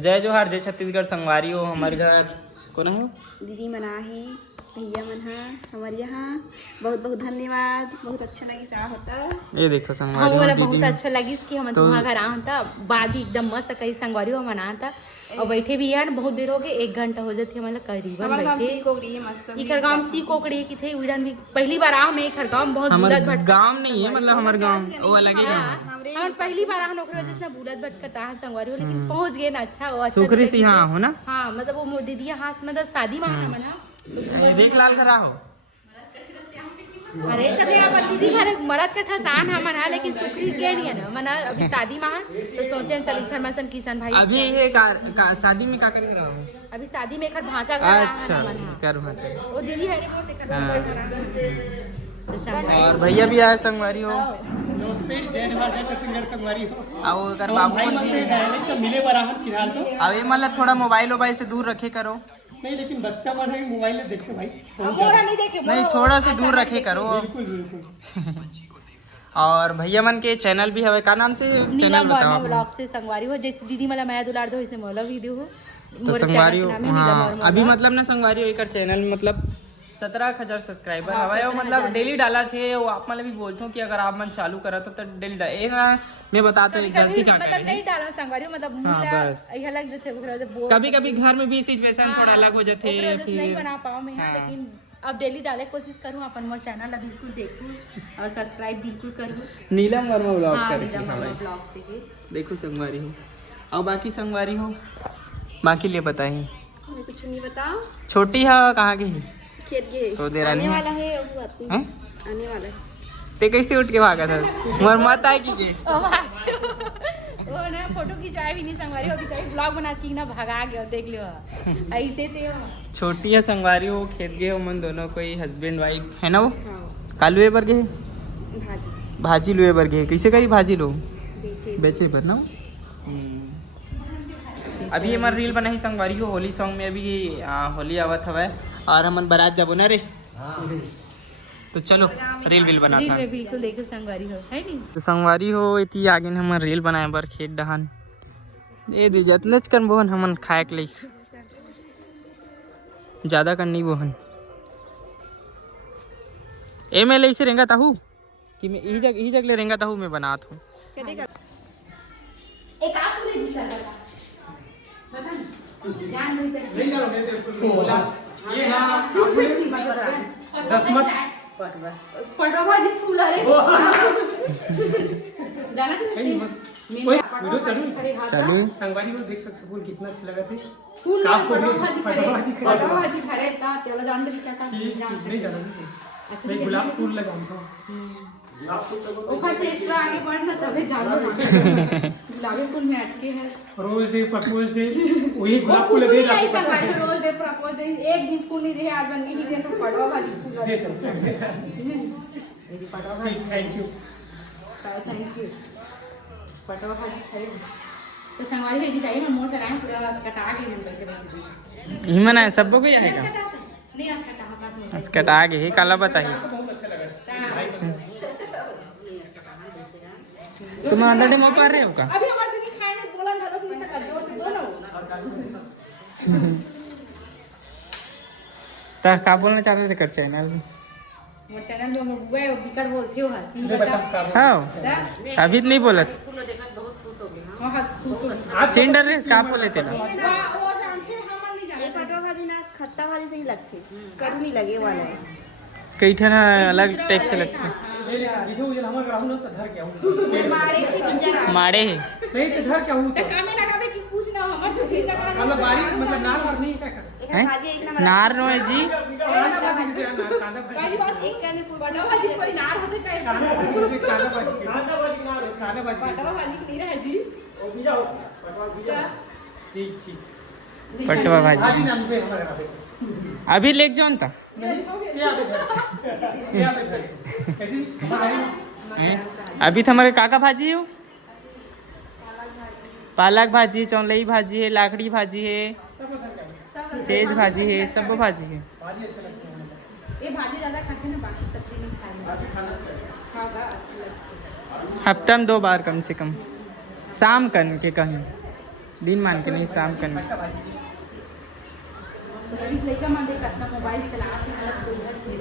जय जोहार, जय छत्तीसगढ़। संगवारी हो हमारे घर कौन है? दीदी मना है, भैया मन है हमारे यहाँ। बहुत बहुत धन्यवाद, बहुत अच्छा लगी सा होता। ये देखो संगवारी हमको हो बहुत अच्छा लगी कि हम तुम्हारा घर आया था। बाद एकदम मस्त कहीं संगवारी हो मना था और बैठे भी यार बहुत देर हो गए, 1 घंटा हो जाते मतलब करीबन बैठे। इकर गांव सी कोकड़ी की थे उड़न भी पहली बार आओ। मैं इकर गांव बहुत बुलत भटका गांव नहीं है, मतलब हमारे गांव वो अलग ही गांव है। हम पहली बार हम ओकरे वजह से बुलत भटका है संगवारी हो, लेकिन पहुंच गए ना। अच्छा वो अच्छा सुखरी सी हाँ हो ना। हाँ मतलब वो दीदी हाथ मतलब शादी में आना मना देख लाल खरा हो। अरे तभी आप दीदी हमारे मरद का ठसान हम मना, लेकिन सुखरी के नहीं है ना मना। अभी शादी में तो सोचे चल इधर किसान भाई अभी ये शादी में क्या कर रहा हूँ? अभी शादी में एक भांचा अच्छा कर भांचा। वो दीदी है और भैया भी आए संगवारी हो। आओ अगर बाबू मिले बराहन फिलहाल तो अब ये मतलब थोड़ा मोबाइल से दूर रखे करो। नहीं, लेकिन बच्चा मन है मोबाइल में देखते भाई। नहीं थोड़ा सा दूर रखे करो। बिल्कुल बिल्कुल। और भैया मन के चैनल भी है, का नाम से चैनल बताओ? ब्लॉग से संगवारी हो, जैसे दीदी मला माया दुलार दो इसने मोला वीडियो हो तो संगवारी हो। हाँ अभी मतलब ना संगवारी हो एक चैनल मतलब 17,000 सब्सक्राइबर हवा और मतलब डेली डाला थे। वो आप मतलब भी बोलते हो कि अगर आप मन चालू करा तो डेली डाल। मैं बताता हूँ गलती क्या मतलब नहीं डाला संगवारी मतलब बस अलग जैसे कभी कभी घर में भी सिचुएशन थोड़ा अलग हो जाते हैं, नहीं बना पाओ मैं, लेकिन अब डेली डाले कोशिश करूँ। अपन मोर चैनल बिल्कुल देखूँ और सब्सक्राइब बिल्कुल करूँ। नीलम वर्मा ब्लॉग ब्लॉग से देखो संगवारी हो। और बाकी संगवारी हो बाकी ले बताइए। कुछ नहीं बताओ। छोटी है कहाँ की है? खेत गए तो देर आने वाला है, आने वाला है। ते कैसे उठ के भागा था? मर मत आए की के वो ना फोटो खिंचवाए भी नहीं संगवारी हो, बिचारी ब्लॉग बनाती ना भगा गया देख लियो ऐसे थे। छोटी है संगवारी हो, खेत गए हो मन दोनों कोई हस्बैंड वाइफ है ना। वो कालुए पर गए भाजी लुए पर गए। कैसे करी भाजी लो बेचे पर ना। अभी हमारा रील बना ही संगवारी हो होली सॉन्ग में। अभी होली आवत हवा और हमन बारात जाबो ना रे, तो चलो रील बिल बना था। बिल्कुल देखो संगवारी हो है नहीं तो संगवारी हो इतनी आगे हमन रील बनाए बर खेत डहान ए दे जतनेच कन बोहन हमन खाए के लिए ज्यादा कन नहीं बोहन। ए मैं ले से रेंगा ताहू कि मैं यही जगह ले रेंगा ताहू मैं बनात हूँ। एक आंसू नहीं दिखा ये ना 10 मत पटवा भाजी फूल अरे जाना वीडियो चलो संगवारी में देख सकते फूल कितना अच्छा लगा थे। फूल आपको भी पटवा भाजी खा रहे था चलो जान दे क्या का नहीं जाना मैं गुलाब फूल लगाऊंगा। ऊपर से एक्स्ट्रा आगे बढ़ना तभी जानो गुलाबी फूल में अटके हैं। रोज डे प्रपोज डे वही गुलाब फूल दे दे जाते हैं संगवारी रोज डे प्रपोज डे एक दिन फूल नहीं दे आज बन नहीं दे तो पटवा भाजी फूल दे चलते मेरी पटवा भाजी थैंक यू पटवा भाजी खाए तो संगवारी भी चाहिए। मैं मोर से लाए पूरा कटा के हम करके हिमन है सबको कोई आएगा नहीं आज कटा आज कटा गए काला बताइए। बहुत अच्छा लगा। तुम अंदर डेमो कर रहे हो का? अभी हमारे दीदी खाए नहीं बोला ना तो ऐसा कर दो बोलो ता का बोलना चाहते थे कर चैनल मोर चैनल में मोर वे बिकर बोलते हो हां हाँ अभी नहीं बोलत चेंडर रेस का बोले थे ना। वो जानते हम नहीं ये जानते पटवा भाजी ना खट्टा भाजी से ही लगते, करू नहीं लगे वाला है। कई ठन अलग टाइप से लगते इसे उजल हमर रहू न त धर के आऊं मारे छी पिंजरा माड़े है। नहीं तो धर के आऊं तो कामे लगावे कि कुछ ना हमर तो ठीक लगा मतलब बारी मतलब नार वार नहीं क्या कर एक भाजी एक नंबर नार नो है जी कांदा भाजी पहली बात एक करने फूल पटवा भाजी पर नार होते काहे कांदा भाजी पटवा भाजी नहीं रहे जी ठीक ठीक पटवा भाजी भाजी नाम पे हमारे यहाँ पे अभी लेक जौन था क्या पे घर कैसी अभी तो हमारे काका भाजी हो पालक भाजी चौलई भाजी है लाकड़ी भाजी है चेज भाजी है सब भाजी है। भाजी अच्छा लगता है। ये भाजी ज्यादा खाते ना बाकी सब्जी नहीं खाएंगे खागा अच्छी लगती है। हफ्ता में 2 बार कम से कम शाम कन के कहीं दिन मान के नहीं शाम का नहीं। लड़का मन देख कितना मोबाइल चला के मतलब कोई घर से